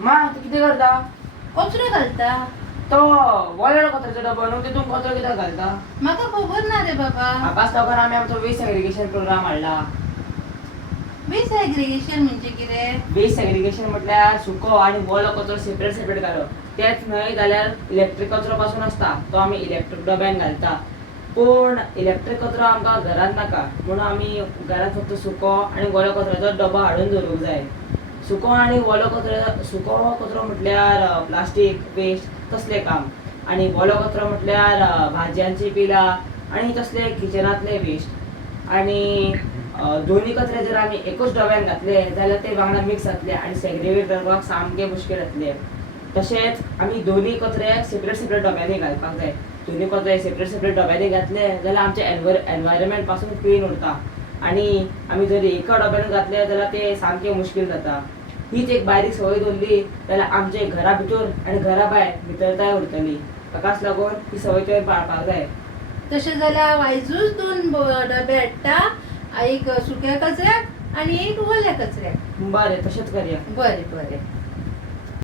मा तू किती करता? कचरो घालता. तो वॉलेट कचऱ्याचो डबो न्हू तितून कचरो कित्याक घालता? म्हाका खबर ना रे बाबा. आकाश लवकर आमी आमचो वेस्ट सेग्रिगेशन प्रोग्राम हाडला. वेस्ट सेग्रिगेशन म्हणजे कितें? वेस्ट सेग्रिगेशन म्हटल्यार सुको आणि वोलो कचरो सेपरेट सेपरेट घालप. तेच न्हय जाल्यार इलेक्ट्रीक कचरो पासून आसता तो आमी इलेक्ट्रीक डब्यान घालता. पूण इलेक्ट्रीक कचरो आमकां घरांत नाका म्हणून आमी घरांत फक्त सुको आणि वोलो कचऱ्याचो डबो हाडून दवरूंक जाय. सुको आणि वोलो सुको कचरो म्हटल्यार प्लास्टीक वेस्ट तसले काम आणि वोलो कचरो म्हटल्यार भाजयांची पिलां आणि तसले किचनातले वेस्ट. आणि दोन्ही कचरे जर आमी एकूच डब्यान घातले जाल्यार ते वांगडा मिक्स जातले आणि सेग्रिगेट करपाक सामके मुश्कील जातले. तशेंच आमी दोन्ही कचरे सेपरेट सेपरेट डब्यांनी घालपाक जाय. दोन्ही कचरे सेपरेट सेपरेट डब्यांनी घातले जाल्यार आमचे एनवायरमेंट पासून क्लीन उरता. आणि आमी जर एका डब्यान घातले जाल्यार ते सामके मुश्कील जाता. हीच एक बारीक संवय दवरली जाल्यार आमचे घरा भितर आणि घरा भायर भितरताय उरतली. ताकाच लागून ही संवय तुवें पाळपाक जाय. तशें जाल्यार आयजूच 2 डबे हाडटा. एक सुक्या कचऱ्याक आणि एक ओल्या कचऱ्याक. बरें तशेंच करया. बरें बरें.